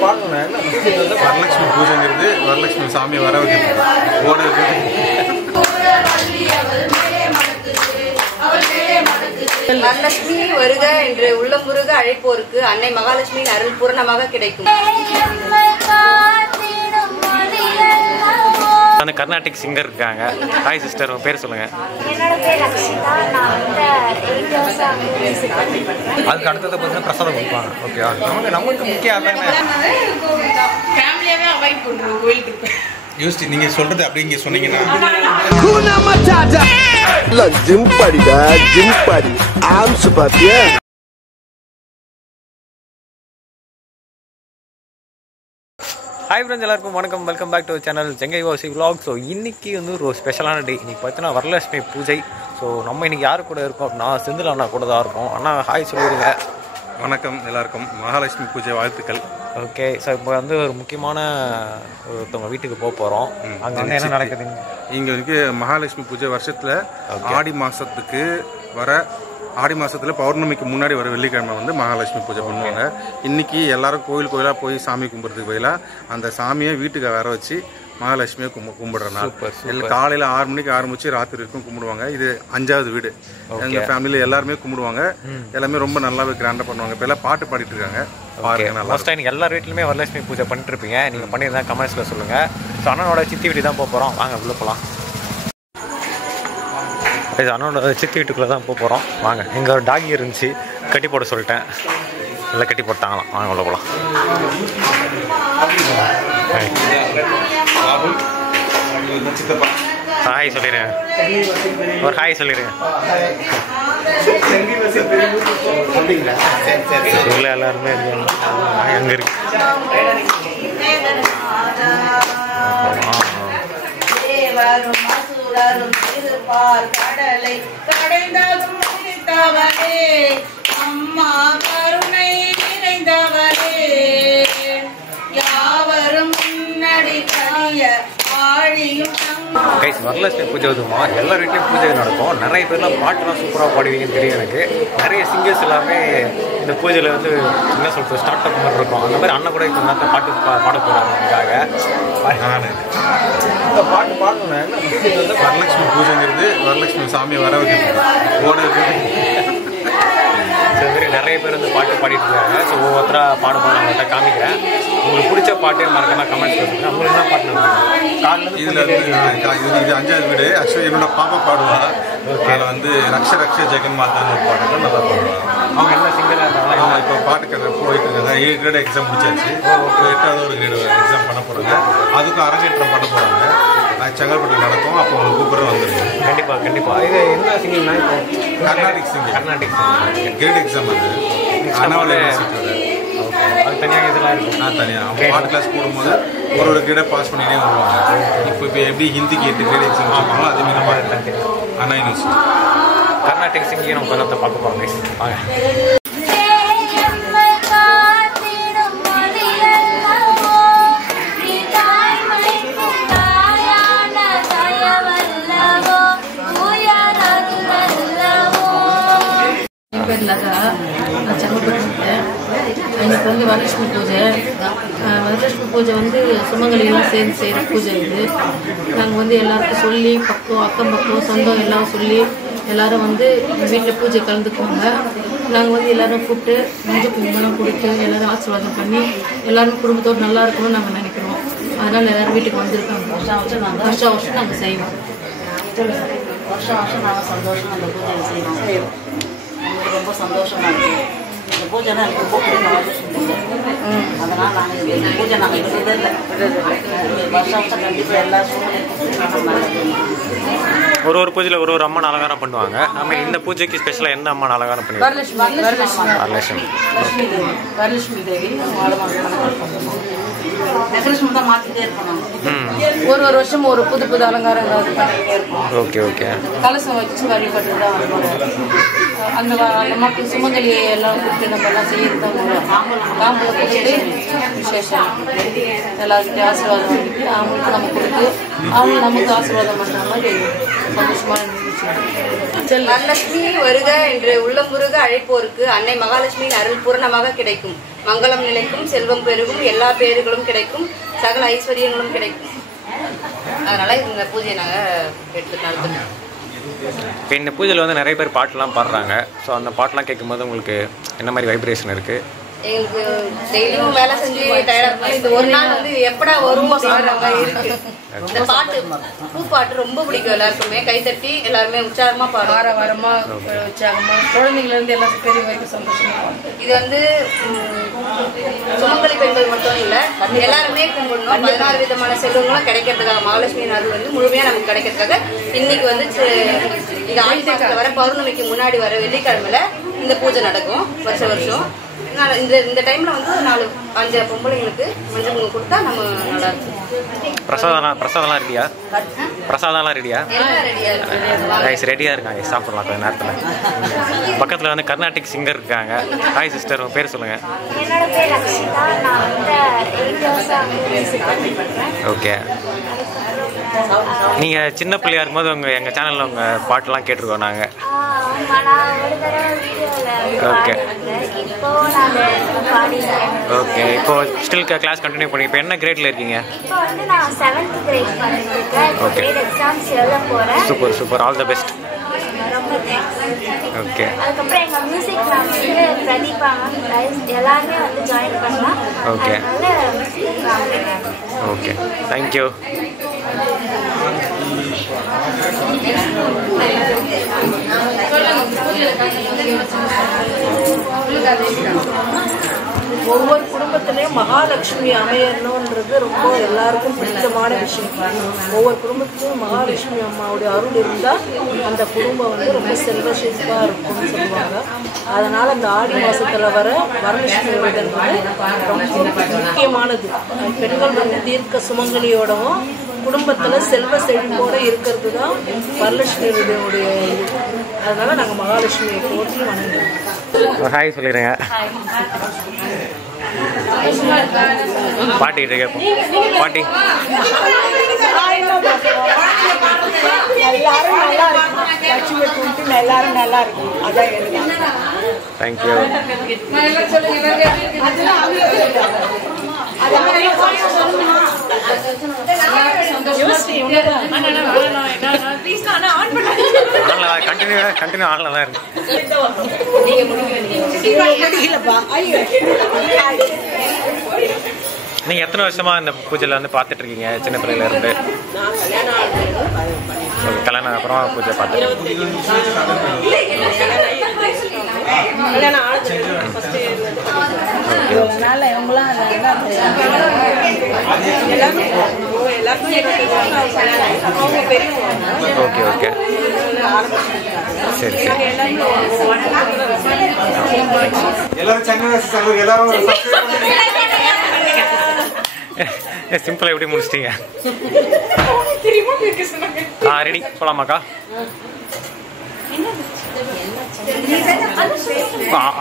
வரலட்சுமி பூஜைங்கிறது வரலட்சுமி சாமியை வர வைக்கிறது ஓட வரலட்சுமி வருக என்று உள்ளம் முருக அழைப்போருக்கு அன்னை மகாலட்சுமியின் அருள் பூரணமாக கிடைக்கும். அந்த கர்நாடிக் சிங்கர் இருக்காங்க. ஹாய் சிஸ்டர், உங்க பேர் சொல்லுங்க. என்னோட பேர் அக்ஷிதா. நான் வந்து 8 வருஷம் அதுக்கு அடுத்தது பார்த்தீங்கன்னா பிரசாதம் கொடுப்பாங்க. ஓகே, நமக்கு முக்கியம் ஃபேமிலியாவே அவாய்ட் பண்றோம் கோயிலுக்கு. யோசிச்சு நீங்க சொல்றது அப்படி இங்க சொன்னீங்கன்னா ஜிம் பாடிடா, ஜிம் பாடி ஆம்ஸ் பாத்தியா. ஹாய் ஃப்ரெண்ட்ஸ், எல்லாருக்கும் வணக்கம். வெல்கம் பேக் டு சேனல் செங்கை வாசி vlog. ஸோ இன்றைக்கி வந்து ஒரு ஸ்பெஷலான டே. இன்றைக்கி பார்த்தீங்கன்னா வரலட்சுமி பூஜை. ஸோ நம்ம இன்றைக்கி யார் கூட இருக்கோம் அப்படின்னா செந்தில் அண்ணா கூட தான் இருக்கோம். அண்ணா ஹாய் சொல்லிடுங்க. வணக்கம் எல்லாருக்கும், மகாலட்சுமி பூஜை வாழ்த்துக்கள். ஓகே, ஸோ இப்போ வந்து ஒரு முக்கியமான ஒருத்தவங்க வீட்டுக்கு போக போகிறோம். அங்கே என்ன நடக்குதுங்க? இங்கே வந்து மகாலட்சுமி பூஜை வருஷத்தில் ஆடி மாதத்துக்கு வர ஆடி மாதத்தில் பௌர்ணமிக்கு முன்னாடி வர வெள்ளிக்கிழமை வந்து மகாலட்சுமி பூஜை பண்ணுவாங்க. இன்றைக்கி எல்லாரும் கோயிலாக போய் சாமி கும்பிட்றதுக்கு பதிலாக அந்த சாமியை வீட்டுக்கு வர வச்சு மகாலட்சுமியை கும்பிடுறேன். இல்லை காலையில் 6 மணிக்கு ஆரம்பிச்சு ராத்திரி வரைக்கும் கும்பிடுவாங்க. இது 5வது வீடு. எங்கள் ஃபேமிலியில் எல்லாருமே கும்பிடுவாங்க. எல்லாமே ரொம்ப நல்லாவே கிராண்டாக பண்ணுவாங்க. இப்போ எல்லாம் பாட்டு பாடிட்டு இருக்காங்க. ஃபர்ஸ்ட் டைம் எல்லார் வீட்லையுமே வரலட்சுமி பூஜை பண்ணிட்டு இருப்பீங்க. நீங்கள் பண்ணியிருந்தா கமெண்ட்ஸில் சொல்லுங்கள். ஸோ அண்ணனோட சித்தி வீட்டு தான் போக போகிறோம். வாங்க உள்ளே போகலாம். இது அண்ணனோட சித்தி வீட்டுக்குள்ளே தான் போக போகிறோம். வாங்க. இங்கே ஒரு டாகி இருந்துச்சு, கட்டி போட சொல்லிட்டேன். எல்லாம் கட்டி போட்டாங்களாம். வாங்க உள்ள போகலாம். ஹாய் சொல்லிடுங்க, ஒரு ஹாய் சொல்லிடுங்க. இல்லை எல்லாருமே அங்கே இருக்கு. கடலை கடைந்தாலும் நிறைந்தவனே, அம்மா கருணை நிறைந்தவனே, யாவரும் முன்னடி கனிய ஆழியும். வரலட்சுமி பூஜை வந்துமா எல்லா வீட்லையும் பூஜை நடக்கும். நிறைய பேர்லாம் பாட்டுலாம் சூப்பராக பாடுவீங்கன்னு தெரியும் எனக்கு. நிறைய சிங்கர்ஸ் எல்லாமே இந்த பூஜையில் வந்து என்ன சொல்கிறது ஸ்டார்ட் அப் மாதிரி இருக்கும். அந்த மாதிரி அண்ணன் கூட இப்போ நேரத்தை பாட்டு பாட போகிறாங்க. அதுக்காக நான் இந்த பாட்டு பாடணும். வரலட்சுமி பூஜைங்கிறது வரலட்சுமி சாமியை வர வைக்கிறது ஓட நிறைய பேர் வந்து பாட்டு பாடிட்டு இருக்காங்க. ஸோ ஒவ்வொருத்தராக பாட போன அவங்கள்ட்ட காமிக்கிறேன். உங்களுக்கு பிடிச்ச பாட்டு மறக்காம கமெண்ட்ஸ் பண்ணுங்க. உங்களுக்கு என்ன பாட்டு? இதில் இது 5வது வீடு. ஆக்சுவலி என்னோட பாப்பா பாடுவா. அதில் வந்து ரக்ஷ ரக்ஷ ஜெகன் மாதான்னு ஒரு பாட்டு நல்லா பாடுவாங்க. அவங்க என்ன சிங்கராக இருக்காங்க? அவங்க இப்போ பாட்டுக்கு போயிட்டு இருக்காங்க. 7 கிரேட் எக்ஸாம் முடிச்சாச்சு. 8வது ஒரு கிரேடு எக்ஸாம் பண்ண போகிறாங்க. அதுக்கும் அரங்கேற்றம் பண்ண போகிறாங்க. செங்கல்பட்டு நடக்கும். அப்போ உங்களுக்கு கூப்பிட்ற வந்துருக்கு. கண்டிப்பாக. இது என்ன சிங்கிங்னா இப்போ Carnatic singing. Carnatic singing grade exam அது அண்ணாமலை யூனிவர்சிட்டியோட. அது தனியாக இதெல்லாம் இருக்கும். தனியாக அவங்க பாட்டு கிளாஸ் போடும்போது ஒரு கிரேடை பாஸ் பண்ணிட்டே வருவாங்க. இப்போ எப்படி ஹிந்திக்கு 8 கிரேட் எக்ஸாம் வச்சுருக்கோங்களோ அதேமாதிரி நம்ம அண்ணா யூனிவர்சிட்டி கர்நாடிக் சிங்கிங் நம்ம கொஞ்சத்தை பார்க்க போகிறோம். வாங்க. நான் செங்கல்பட்டு இருக்கேன். எனக்கு வந்து வரலட்சுமி பூஜை. வரலட்சுமி பூஜை வந்து சுமங்கலியெல்லாம் சேர்ந்து செய்கிற பூஜை. இது நாங்கள் வந்து எல்லாருக்கும் சொல்லி அக்கம் பக்கம் சொந்தம் எல்லாம் சொல்லி எல்லோரும் வந்து வீட்டில் பூஜை கலந்துக்குவாங்க. நாங்கள் வந்து எல்லோரும் கூப்பிட்டு மஞ்சள் குங்குமம் கொடுத்து எல்லோரும் ஆசீர்வாதம் பண்ணி எல்லோரும் குடும்பத்தோடு நல்லா இருக்கணும்னு நாங்கள் நினைக்கிறோம். அதனால் எல்லோரும் வீட்டுக்கு வந்திருக்காங்க. வருஷம் வருஷம் நாங்கள் செய்வோம். வருஷம் நாங்கள் சந்தோஷமாக அந்த பூஜையை செய்வோம். எங்களுக்கு ரொம்ப சந்தோஷமாக இருக்குது. இந்த பூஜை தான் எனக்கு ரொம்ப பிடிக்கும். பூஜை அதனால் நாங்கள் இந்த பூஜை நாங்கள் விடுறதே இல்லை. வருஷம் கண்டிப்பாக எல்லா சூழ்நிலையும் ஒரு பூஜையில் ஒரு அம்மன் அலங்காரம் பண்ணுவாங்க. நம்ம இந்த பூஜைக்கு ஸ்பெஷலாக எந்த அம்மன் அலங்காரம் பண்ணுவாங்க? வரலட்சுமி தேவி டெக்கரேஷன் தான் மாற்றிட்டே இருப்பாங்க. ஒரு வருஷம் ஒரு புது புது அலங்காரம் பண்ணிட்டே இருப்போம். ஓகே. கலசம் வச்சு வழிபட்டு தான் அந்த மக்கள் சுமங்கலியை எல்லாம் கூப்பிட்டு நம்ம எல்லாம் செய்யறது தான். காம்பளை கொடுத்து விசேஷம் எல்லாருக்கிட்டையும் ஆசீர்வாதம் வாங்கிட்டு அவங்களுக்கு நம்ம கொடுத்து அவங்க நமக்கு ஆசீர்வாதம் பண்ணுற மாதிரி சந்தோஷமான நிகழ்ச்சி. வரலட்சுமி வருக என்று உள்ளமுருக அழைப்போருக்கு அன்னை மகாலட்சுமியின் அருள் பூரணமாக கிடைக்கும். மங்களம் நிலைக்கும், செல்வம் பெருகும், எல்லா பேறுகளும் கிடைக்கும், சகல ஐஸ்வர்யங்களும் கிடைக்கும். அதனால இந்த பூஜையை நாங்கள் எடுத்து நடத்துறோம். இப்போ இந்த பூஜையில் வந்து நிறைய பேர் பாட்டெலாம் பாடுறாங்க. ஸோ அந்த பாட்டெலாம் கேட்கும்போது உங்களுக்கு என்ன மாதிரி வைப்ரேஷன் இருக்குது? எங்களுக்கு டெய்லியும் வேலை செஞ்சு டயர்டா இருக்கும். இந்த ஒரு நாள் வந்து எப்படா வரும் இருக்கு. இந்த பாட்டு பூப்பாட்டு ரொம்ப பிடிக்கும் எல்லாருக்குமே. கைத்தட்டி எல்லாருமே உற்சாகமா பாடும். வார வாரமா உற்சாகமா குழந்தைங்கள இருந்து எல்லாம் பெரிய வரைக்கும் சந்தோஷமா. இது வந்து சுமங்கலி பெண்கள் மட்டும் இல்ல, எல்லாருமே கும்பிடணும். 16 விதமான செல்வங்களும் கிடைக்கிறதுக்காக மகாலட்சுமியின் அருள் வந்து முழுமையா நமக்கு கிடைக்கிறதுக்காக இன்னைக்கு வந்து இந்த ஆடி மாசத்துல வர பௌர்ணமிக்கு முன்னாடி வர வெள்ளிக்கிழமையில இந்த பூஜை நடக்கும் வருஷம். இந்த டைம்ல வந்து 4-5 பொம்பளைங்களுக்கு மஞ்சள் குங்குமம் கொடுத்தா நம்ம நல்லா இருக்கும். பிரசாதம்லாம் ரெடியா? பிரசாதம்லாம் ரெடியா? ரைஸ் ரெடியாக இருக்காங்க, சாப்பிடலாம் கொஞ்சம் நேரத்தில். பக்கத்தில் வந்து கர்நாடிக் சிங்கர் இருக்காங்க. ஹாய் சிஸ்டர், உங்கள் பேர் சொல்லுங்கள். என்னோட பேர் அக்ஷிதா. நான் வந்து 8 வருஷம் மியூசிக் பண்ணிட்டுருக்கேன். ஓகே. நீங்கள் சின்ன பிள்ளையா இருக்கும்போது எங்கள் சேனலில் உங்கள் பாட்டெல்லாம் கேட்டிருக்கோம் நாங்கள். நான் ஒரு தடவை வீடியோவில் ஓகே இப்போ நாங்கள் பாடிக்கிறேன். ஓகே. இப்போ ஸ்டில் கிளாஸ் கண்டினியூ பண்ணி இப்போ என்ன கிரேடில் இருக்கீங்க? இப்போ வந்து நான் 7th கிரேட் பண்ணிட்டுருக்கேன். ஓகே. எக்ஸாம்ஸ் எழுத போகிறேன். Super super, all the best. ரொம்ப தேங்க்ஸ். ஓகே. அதுக்கப்புறம் எங்கள் மியூசிக் கிளாஸ் வந்து பிரதீபா எல்லாருமே வந்து ஜாயின் பண்ணலாம். ஓகே. அதனால ஓகே, தேங்க்யூ. ஒவ்வொரு குடும்பத்திலையும் மகாலட்சுமி அமையணுன்றது ரொம்ப எல்லாருக்கும் பிடித்தமான விஷயம். ஒவ்வொரு குடும்பத்திலையும் மகாலட்சுமி அம்மாவுடைய அருள் இருந்தால் அந்த குடும்பம் வந்து ரொம்ப செல்வ செழிப்பாக இருக்கும்னு சொல்லுவாங்க. அதனால் இந்த ஆடி மாதத்தில் வர வரலட்சுமி விரதம் வந்து ரொம்ப முக்கியமானது. பெண்கள் வந்து தீர்க்க சுமங்கலியோடவும் குடும்பத்தில் செல்வ செழிப்போடு இருக்கிறது தான் வரலட்சுமி விரதனுடைய இது. அதனால் நாங்கள் மகாலட்சுமியை போற்றி வணங்குறோம். ஹாய் சொல்லிடுங்க. பாட்டி கேட்போம். பாட்டி எல்லாரும் நல்லா இருக்கும். லட்சுமி கும்பிட்டு எல்லாரும் நல்லா இருக்கும். அதான் தேங்க்யூ. கண்டினியூ ஆன்ல தான் இருக்கு. நீங்க எத்தனை வருஷமா இந்த பூஜையில வந்து பார்த்துட்டு இருக்கீங்க? சின்ன பிள்ளையில இருந்து? கல்யாணம் அப்புறம் பூஜை பார்த்துட்டு ஓகே ஓகே சரி சரி. சிம்பிளா எப்படி முடிச்சிட்டீங்க? ரெடி போலாமாக்கா?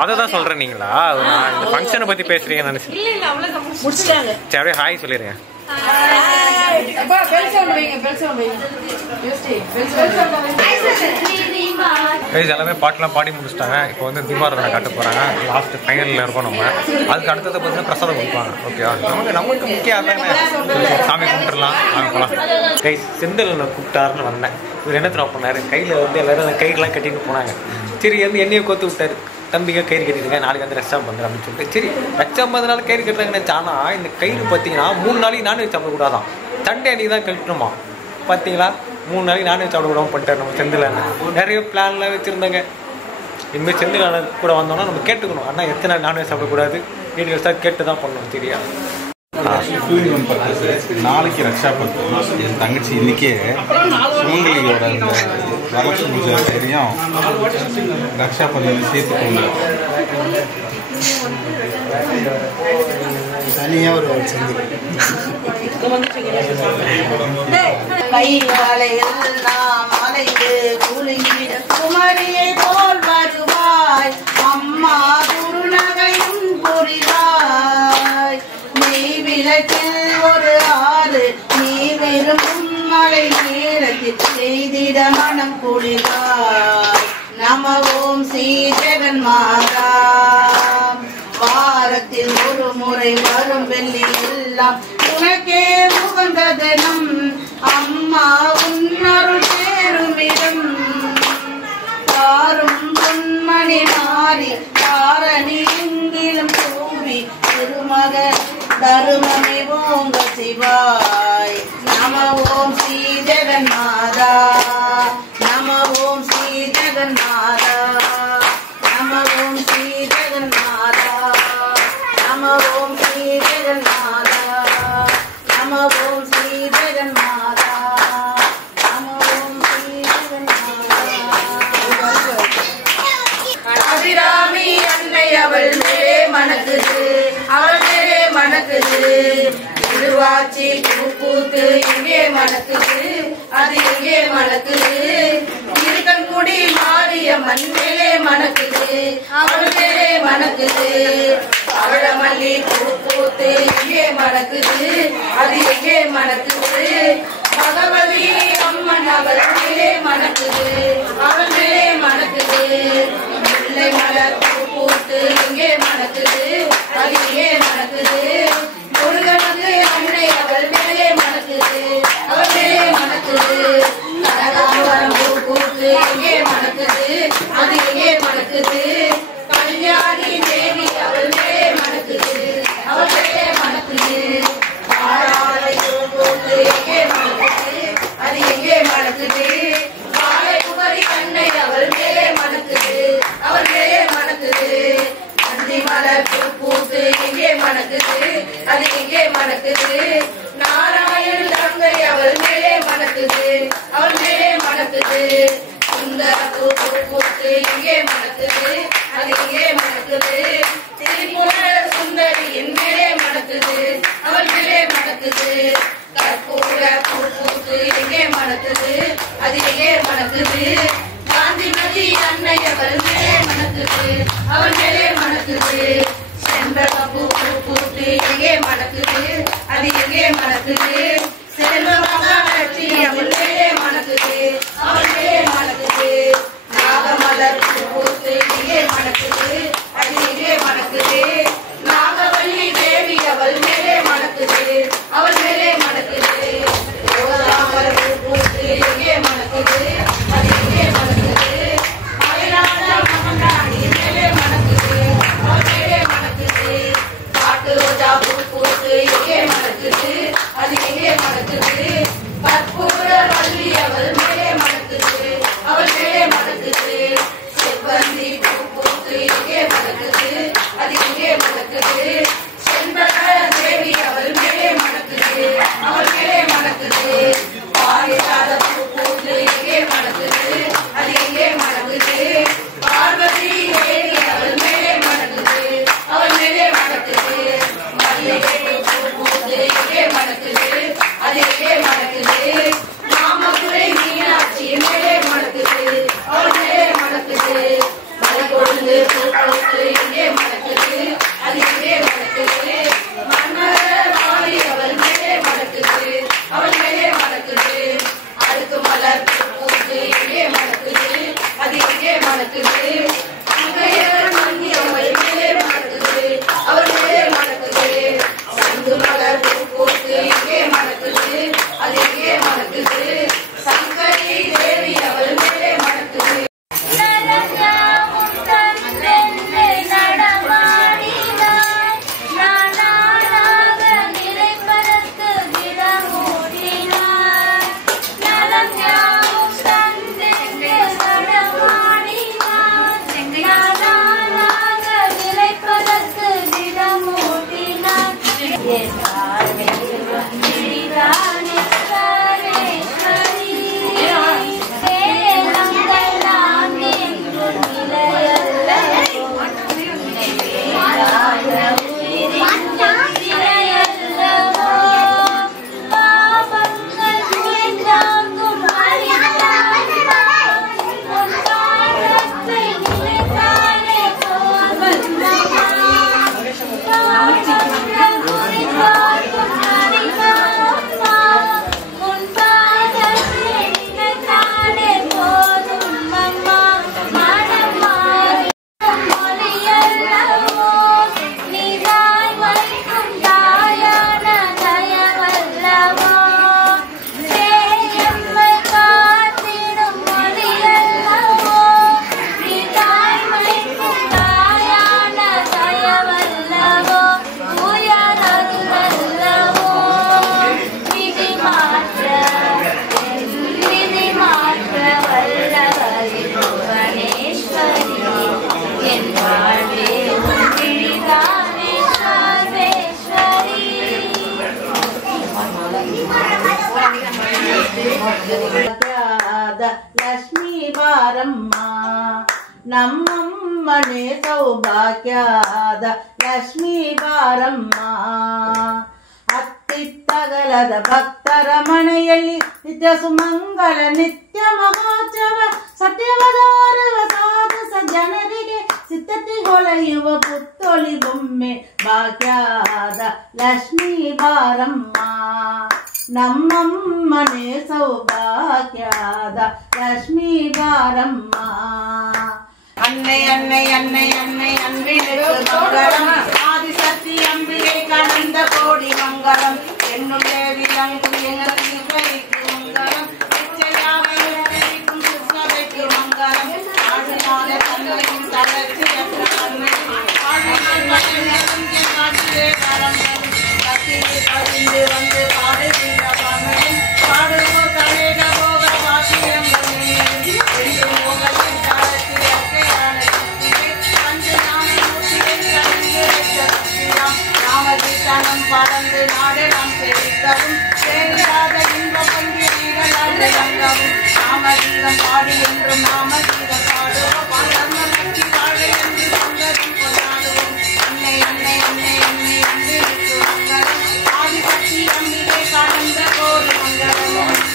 அதை தான் சொல்றேன். நீங்களா இந்த ஃபங்க்ஷனை பத்தி பேசுறீங்க நினைச்சேன். சரி அப்படியே ஹாய் சொல்லிடுங்க. எல்லாமே பாட்டெலாம் பாடி முடிச்சிட்டாங்க. இப்போ வந்து தீபாராதனை காட்ட போகிறாங்க. லாஸ்ட் ஃபைனலில் இருக்கோம் நம்ம. அதுக்கு அடுத்தது பார்த்தீங்கன்னா பிரசாதம் கொடுப்பாங்க. ஓகேவா? நமக்கு முக்கியம் தானே. சாமி கும்பிட்டுலாம் வாங்க போகலாம். கை செந்தில் கூப்பிட்டாருன்னு வந்தேன். இவர் என்ன த்ரா பண்ணார், கையில் வந்து எல்லோரும் அந்த கயிறுலாம் கட்டிட்டு போனாங்க. சரி வந்து என்னையை கோத்து விட்டார். தம்பிங்க கயிறு கட்டிடுங்க, நாளைக்கு வந்து ரெஸ்டாம் பண்ணுறேன் அப்படின்னு சொல்லிட்டு. சரி ரெஸ்டாம் பண்ணதுனால கயிறு கட்டுறாங்கன்னு நினச்சா. ஆனால் இந்த கயிறு பார்த்தீங்கன்னா 3 நாளைக்கு நான்வெஜ் சாப்பிடக்கூடாதான். சண்டே அன்றைக்கி தான் கட்டணுமா. பார்த்தீங்களா, 3 நாளைக்கு நான்வெஜ் சாப்பிடக்கூடாமல் பண்ணிட்டார் நம்ம செந்தில். நிறைய பிளான்லாம் வச்சுருந்தாங்க. இனிமேல் செந்தில் கூட வந்தோம்னா நம்ம கேட்டுக்கணும். ஆனால் எத்தனை நான்வெஜ் சாப்பிடக்கூடாது, டீட்டெயில்ஸாக கேட்டு தான் பண்ணணும். சரியா? நாளைக்கு ரக்ஷா பந்தன். என் தங்கச்சி இன்னைக்கே சுமங்கலியோட இந்த வரலட்சுமி பூஜை தெரியும். ரக்ஷா பந்தன் சேர்த்துக்கோங்க. தனியாக ஒரு கை காலையில் நாம் அலைந்து குலுங்கிட குமரியை போல் வருவாய் அம்மா குருநகையும் புரிவாய். நிலத்தில் ஒரு ஆறு நீ விரும்பும் மழை நேரத்தில் செய்திட மனம் குளிராய் நம ஓம் ஸ்ரீ ஜெகன் மாதா. வாரத்தில் ஒரு முறை வரும் வெள்ளி எல்லாம் உனக்கே உகந்த தினம் அம்மா உன்னருள் சேருமிடம் பாரும் பொன்மணி மாறி தாரணி எங்கிலும் தூவி திருமக தருமமே ஓங்க சிவாய் நம ஓம் ஸ்ரீ ஜெகன் மாதா. நம ஓம் ஸ்ரீ ஜெகன் மாதா. நம ஓம் ஸ்ரீ ஜெகன் மாதா. நம ஓம் ஸ்ரீ ஜெகன் மாதா. நம ஓம் ஸ்ரீ ஜெகன் மாதா. நம ஓம் ஸ்ரீ ஜெகன் மாதா. அபிராமி அன்னை அவள் மேலே மணக்குது, அவள் மேலே மணக்குது. திருவாச்சி பூத்து இங்கே மணக்குது, அது இங்கே மணக்குது. இருக்கன்குடி மாரியம்மன் மேலே மணக்குது, அவள் மேலே மணக்குது. அவளமல்லி பூத்து இங்கே மணக்குது, அது இங்கே மணக்குது. பகவதி அம்மன் அவள் மேலே மணக்குது, அவள் மேலே மணக்குது. முல்லை மலர் பூத்து இங்கே மணக்குது, அது இங்கே மணக்குது. முருகனுக்கு அன்னை அவள் மேலே மணக்குது, அவள் மேலே மணக்குது. கனகாம்பரம் பூத்து இங்கே மணக்குது, அது இங்கே மணக்குது. கல்யாணி தேவி அவள் மேலே மணக்குது, அவள் மேலே மணக்குது. பாராளை பூத்து எங்கே மணக்குது, அது எங்கே மணக்குது. காலை குமரி அன்னை அவள் மேலே மணக்குது, அவள் மேலே மணக்குது. அந்தி மலர் பூத்து எங்கே மணக்குது, அது எங்கே மணக்குது. நாராயண தங்கை அவள் மேலே மணக்குது, அவள் மேலே மணக்குது. சுந்தர பூத்து எங்கே மணக்குது, அது எங்கே மணக்குது. திரிபுர சுந்தரியின் மேலே மணக்குது, அவள் மேலே மணக்குது. கற்பூர பூத்து எங்கே மணக்குது, அது எங்கே மணக்குது. காந்திமதி அன்னை அவள் மேலே மணக்குது, அவள் மேலே மணக்குது. செண்பகப்பூ பூத்து எங்கே மணக்குது, அது எங்கே மணக்குது. செல்வ மகாலட்சுமி அவள் மேலே மணக்குது, அவள் மேலே மணக்குது. நாகமலர் பூத்து எங்கே மணக்குது, அது எங்கே மணக்குது. நாகவல்லி தேவி அவள் மேலே மணக்குது, அவள் மேலே மணக்குது. ரோதாமலர் பூத்து எங்கே மணக்குது, அது எங்கே மணக்குது. மயிலாட மகனாடி மேலே மணக்குது, அவள் மேலே மணக்குது. காட்டு ரோஜா பூத்து எங்கே மணக்குது, அது எங்கே மணக்குது. கற்பூர வள்ளி அவள் மேலே மணக்குது, அவள் மேலே மணக்குது. செவ்வந்தி பூத்து எங்கே மணக்குது, அது எங்கே மணக்குது. செண்பக தேவி அவள் மேலே மணக்குது, அவள் மேலே மணக்குது. பாரிஜாத பூத்து எங்கே மணக்குது, அது எங்கே மணக்குது. பார்வதி தேவி அவள் மேலே மணக்குது, அவள் மேலே மணக்குது. மல்லிகை பூத்து எங்கே மணக்குது, அது எங்கே மணக்குது. நாமதுரை மீனாட்சி மேலே மணக்குது, அவள் மேலே மணக்குது. மலைக்கொழுந்து பூத்து எங்கே மணக்குது, அது எங்கே மணக்குது. மன்மத மாலை அவள் மேலே மணக்குது, அவள் மேலே மணக்குது. அடுக்கு மலர் பூத்து எங்கே மணக்குது, அது எங்கே மணக்குது. அங்கையர் மங்கி அவள் மேலே மணக்குது, அவள் மேலே மணக்குது. சங்கு மலர் பூத்து எங்கே மணக்குது, அது எங்கே மணக்குது. சங்கரி தேவி அவள் மேலே மணக்குது. Bye. ಲಕ್ಷ್ಮೀ ಬಾರಮ್ಮ ನಮ್ಮಮ್ಮನೆ ಸೌಭಾಗ್ಯದ ಲಕ್ಷ್ಮೀ ಬಾರಮ್ಮ ಅತ್ತಿತ್ತಗಲದ ಭಕ್ತರ ಮನೆಯಲ್ಲಿ ನಿತ್ಯ ಸುಮಂಗಳ ನಿತ್ಯ ಮಹೋತ್ಸವ ಸತ್ಯವದಾರವ ಸಾಧು ಸಜ್ಜನರಿಗೆ ಸಿದ್ಧತೆ ಹೊಳೆಯುವ ಪುತ್ತೊಳಿ ಬೊಮ್ಮೆ ಭಾಗ್ಯದ ಲಕ್ಷ್ಮೀ ಬಾರಮ್ಮ ನಮ್ಮಮ್ಮನೆ ಸೌಭಾಗ್ಯದ ಲಕ್ಷ್ಮೀ ಬಾರಮ್ಮ அன்னை அன்னை அன்னை அன்னை அன்பினுக்கு மங்களம் ஆதிசக்தி அம்பிகை கடந்த கோடி மங்களம் என்னுடைய விலங்கு எங்களுக்கு மங்களம் நிச்சயாவைக்கும் சுஸ்மதைக்கு மங்களம் ஆடுநாத தந்தையின் தளர்ச்சியற்ற அன்னை காட்டிலே வரங்கள் கத்தியை பதிந்து வந்து பாடுகின்ற பங்கை பாடுவோர் தலையிட போக வாக்கியங்கள் நாமகீர்த்தனம் பறந்து நாடெல்லாம் செழிக்கவும் சேராத இன்ப பங்கிகள் அடங்கவும் நாமகீதம் பாடி என்றும் நாமகீதம் பாடுவோம் தர்மபக்தி வாழ என்று சங்கரம் கொண்டாடுவோம் அன்னை அன்னை அன்னை அன்னை அன்பிற்கு மங்களம் ஆதிசக்தி அம்பிகை கடந்த கோடி மங்களம்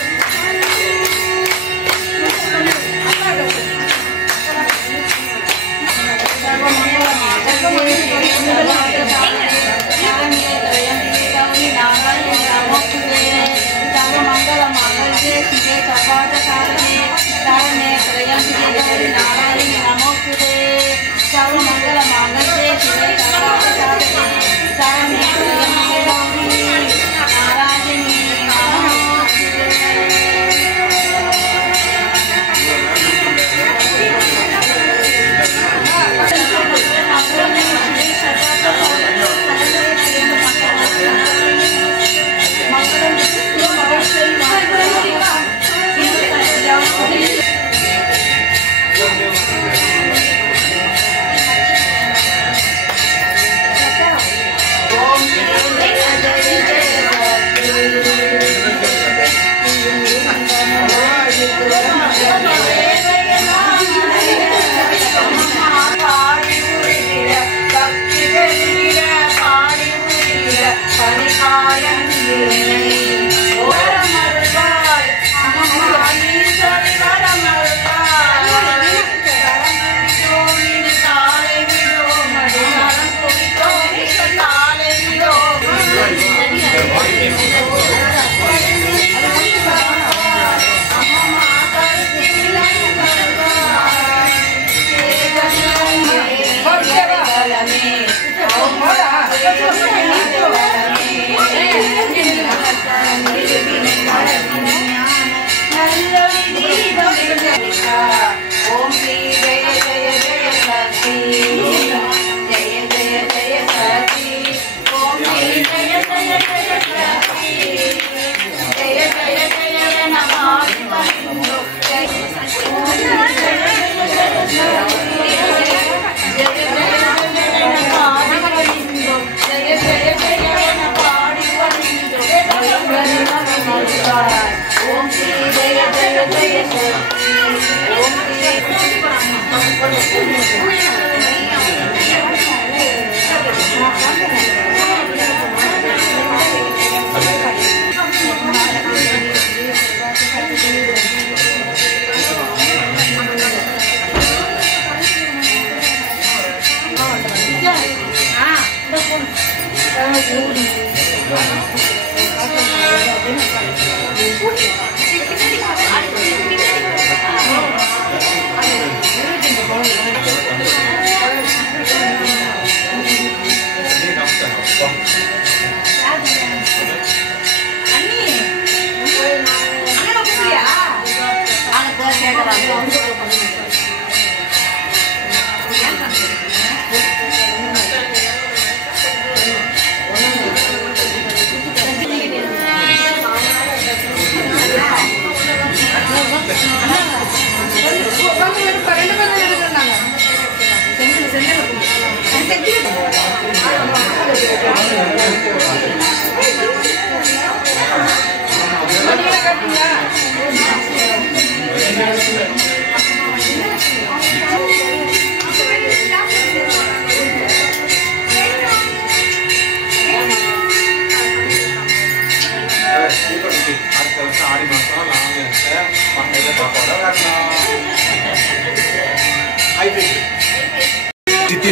Thank you.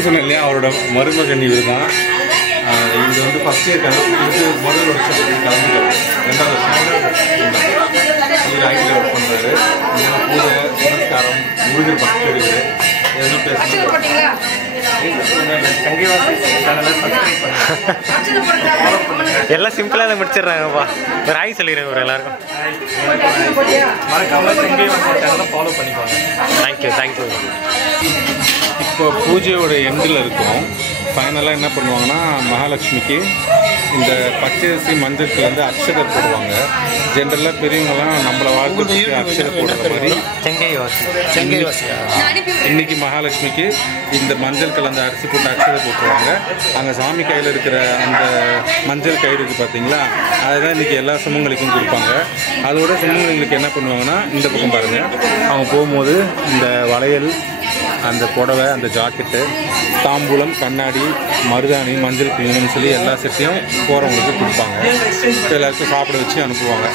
சொன்னேன் இல்லையா, அவரோட மருமகன் இவர் தான். இது வந்து ஃபர்ஸ்ட் இயர் இது முதல் வருஷம் கலந்துக்கிறது, 2வது வருஷம் இவர் ஐடியில் ஒர்க் பண்ணுறாரு. பூஜை புனஸ்காரம் முருகர் பக்தி இருக்குது. எதுவும் பேசுகிறேன் எல்லாம் சிம்பிளாக தான் முடிச்சிடுறாங்கப்பா. ஒரு ஆய் சொல்லிடுங்க ஒரு எல்லாருக்கும். ஃபாலோ பண்ணிக்கோங்க. தேங்க்யூ. இப்போ பூஜையோட எண்டில் இருக்கும். ஃபைனலாக என்ன பண்ணுவாங்கன்னா, மகாலட்சுமிக்கு இந்த பச்சரிசி மஞ்சள் கலந்து அக்ஷதை போடுவாங்க. ஜென்ரலாக பெரியவங்களாம் நம்மளை வாழ்க்கைக்கு அக்ஷதை போடுற மாதிரி இன்னைக்கு மகாலட்சுமிக்கு இந்த மஞ்சள் கலந்த அரிசி போட்டு அக்ஷதை போட்டுருவாங்க. அங்கே சாமி கையில் இருக்கிற அந்த மஞ்சள் கயிறு இருக்குது பார்த்தீங்களா, அதுதான் இன்றைக்கி எல்லா சுமங்கலிக்கும் கொடுப்பாங்க. அதோட சுமங்கலிங்களுக்கு என்ன பண்ணுவாங்கன்னா, இந்த பக்கம் பாருங்கள், அவங்க போகும்போது இந்த வளையல், அந்த புடவை, அந்த ஜாக்கெட்டு, தாம்பூலம், கண்ணாடி, மருதாணி, மஞ்சள் குங்குமம்னு சொல்லி எல்லா செட்டையும் போகிறவங்களுக்கு கொடுப்பாங்க. எல்லாருக்கும் சாப்பிட வச்சு அனுப்புவாங்க.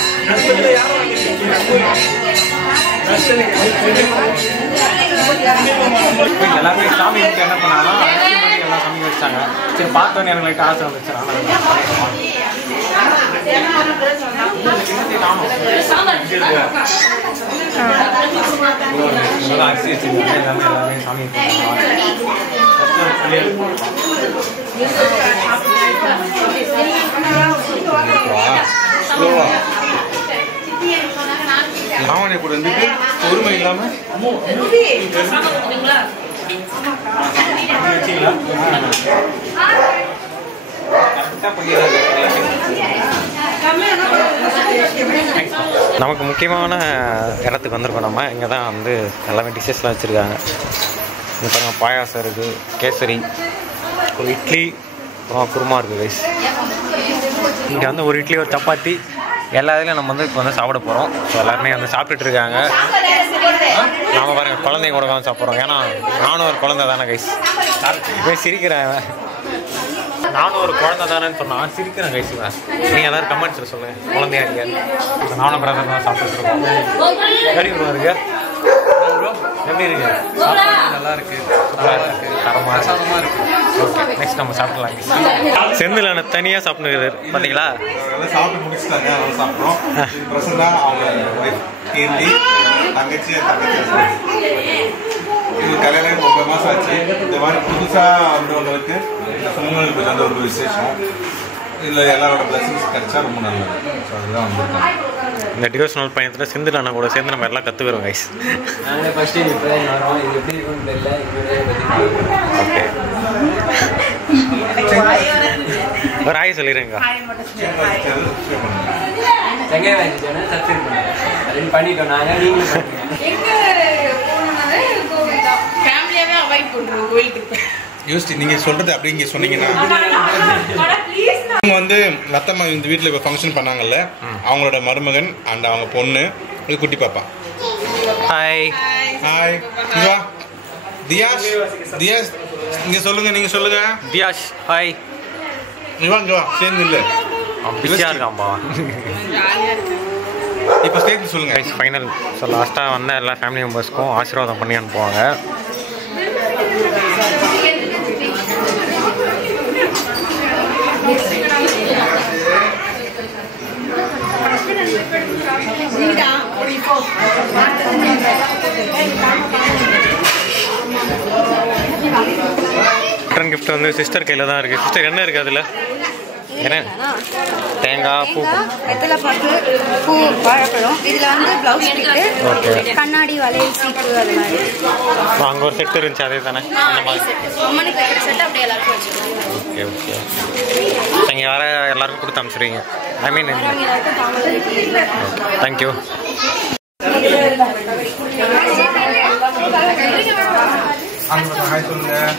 எல்லாருமே சாமி என்ன பண்ணாங்கன்னா எல்லாம் சாமி வச்சாங்க. சரி பார்த்தோன்னே எனக்கு லைட் ஆசை வந்துச்சு. அரிசி வச்சுருக்காங்க. எல்லாமே சாமி லாவணி கூட வந்துட்டு பொறுமை இல்லாமல் நமக்கு முக்கியமான இடத்துக்கு வந்திருக்கோம். நம்ம இங்கே தான் வந்து எல்லாமே டிஷ்ஷஸ்லாம் வச்சுருக்காங்க. இங்கே பாருங்க, பாயாசம் இருக்குது, கேசரி, ஒரு இட்லி, அப்புறம் குருமா இருக்குது ரைஸ். இங்கே வந்து ஒரு இட்லி, ஒரு சப்பாத்தி, எல்லா இதுலையும் நம்ம வந்து இப்போ வந்து சாப்பிட போகிறோம். ஸோ எல்லாருமே வந்து சாப்பிட்டுட்டு இருக்காங்க. நாம் பாருங்கள், குழந்தைங்க கூட தான் சாப்பிட்றோம். ஏன்னா நானும் ஒரு குழந்தை தானே கைஸ். சிரிக்கிறேன், நானும் ஒரு குழந்தை தானேன்னு சொன்னால் சிரிக்கிறேன் கைஸ். நீங்கள் எல்லோரும் கமெண்ட்ஸில் சொல்லுங்கள், குழந்தையா இருக்கேன். நானும் பிரதர் தான் சாப்பிட்டுருக்கோம். எப்படி இருக்கு? எப்படி இருக்கு? நல்லா இருக்கு, தரமாக இருக்கு. ஓகே, நெக்ஸ்ட் நம்ம சாப்பிடலாம். செந்தில் தனியாக சாப்பிட்டுருக்காரு பார்த்தீங்களா? சாப்பிட்டு முடிச்சுட்டாங்க, அவங்க சாப்பிட்றோம். பிரசண்டாக அவங்க கீர்த்தி தங்கச்சி இது கல்யாணம் 9 மாதம் ஆச்சு. இந்த மாதிரி புதுசாக வந்தவங்களுக்கு இந்த சுமங்கலுக்கு வந்து ஒரு விசேஷம். இதில் எல்லாரோட பிளஸிங்ஸ் கிடைச்சா ரொம்ப நல்லது. ஸோ அதுதான் வந்துருக்காங்க. இந்த டிவோஷனல் பயணத்தில் செந்தில் அண்ணா கூட சேர்ந்து நம்ம எல்லாம் கற்றுக்குறோம் கைஸ். நாங்கள் ஃபஸ்ட்டு இப்போ வரோம், இது எப்படி இருக்குன்னு தெரியல. ஓகே, ஒரு ஆய் சொல்லிடுங்க. செங்காய் வாங்கிச்சோன்னா சப்ஸ்கிரைப் பண்ணுங்க. ரெண்டு பண்ணிட்டோம் நாங்கள், நீங்களும் யோசிச்சு நீங்கள் சொல்கிறது அப்படி இங்கே சொன்னீங்கன்னா, அவங்க வந்து லத்தம்மா இந்த வீட்டில் இப்போ ஃபங்க்ஷன் பண்ணாங்கல்ல, அவங்களோட மருமகன் அண்ட் அவங்க பொண்ணு, இது குட்டி பாப்பா. ஹாய் ஹாய், இங்கே தியாஷ். தியாஷ் இங்கே சொல்லுங்கள், நீங்கள் சொல்லுங்கள். தியாஷ் ஹாய். இங்கே வா, சேர்ந்து இல்லை, பிஸியாக இருக்காம்பா. இப்போ சேர்ந்து சொல்லுங்கள் கைஸ். ஃபைனல். ஸோ லாஸ்ட்டாக வந்த எல்லா ஃபேமிலி மெம்பர்ஸ்க்கும் ஆசீர்வாதம் பண்ணி அனுப்புவாங்க. ரிட்டர்ன் கிஃப்ட் வந்து சிஸ்டர் கையில் தான் இருக்குது. சிஸ்டர் என்ன இருக்குது அதில்? என்ன? தேங்காய், பூ, வெத்தலை பாக்கு, பூ, வாழைப்பழம். இதில் வந்து ப்ளவுஸ் இருக்குது, கண்ணாடி, வளையல், சீப்பு, அது மாதிரி. அங்கே ஒரு செட்டு இருந்துச்சு, அதே தானே? அந்த மாதிரி அம்மனுக்கு வைக்கிற செட்டு அப்படியே எல்லாருக்கும் வச்சுருக்கோம். Okay okay. நீங்கள் வேறு எல்லாருக்கும் கொடுத்து அனுப்பிச்சிடுவீங்க? ஐ மீன் தேங்க்யூ. சொல்லுங்கள்.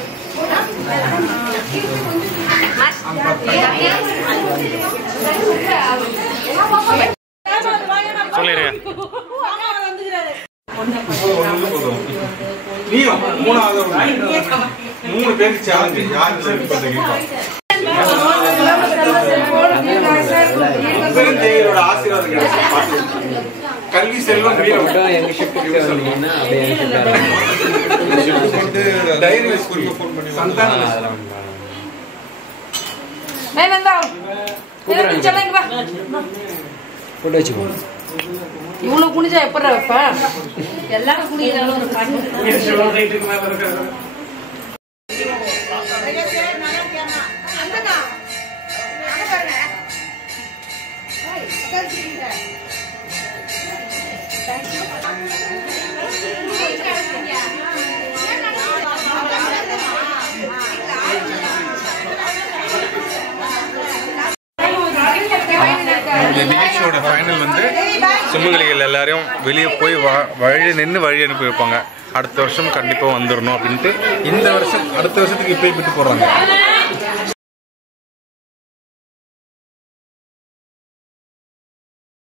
சொல்லிடுங்க. நீயும் 3வது 3 பேருக்கு சேலஞ்சு. யாரு ஆசீர்வாதம் கிடைக்கும். கல்வி செல்வம் எங்க ஷிஃப்ட்டுக்கு வந்தீங்கன்னா அப்படியே டைரி ஸ்கூலுக்கு ஃபோன் பண்ணி போட்டு வச்சுக்கோ. இவ்வளவு குனிஞ்சா எப்படி வைப்ப? எல்லாரும் குடிக்கிறாலும் ஒரு கண்ணு இந்த நிகழ்ச்சியோட ஃபைனல் வந்து சுமங்கலிகள் எல்லாரையும் வெளியே போய் வழி நின்று வழி அனுப்பி வைப்பாங்க. அடுத்த வருஷம் கண்டிப்பாக வந்துடணும் அப்படின்ட்டு இந்த வருஷம் அடுத்த வருஷத்துக்கு இப்போயே விட்டு போடுறாங்க.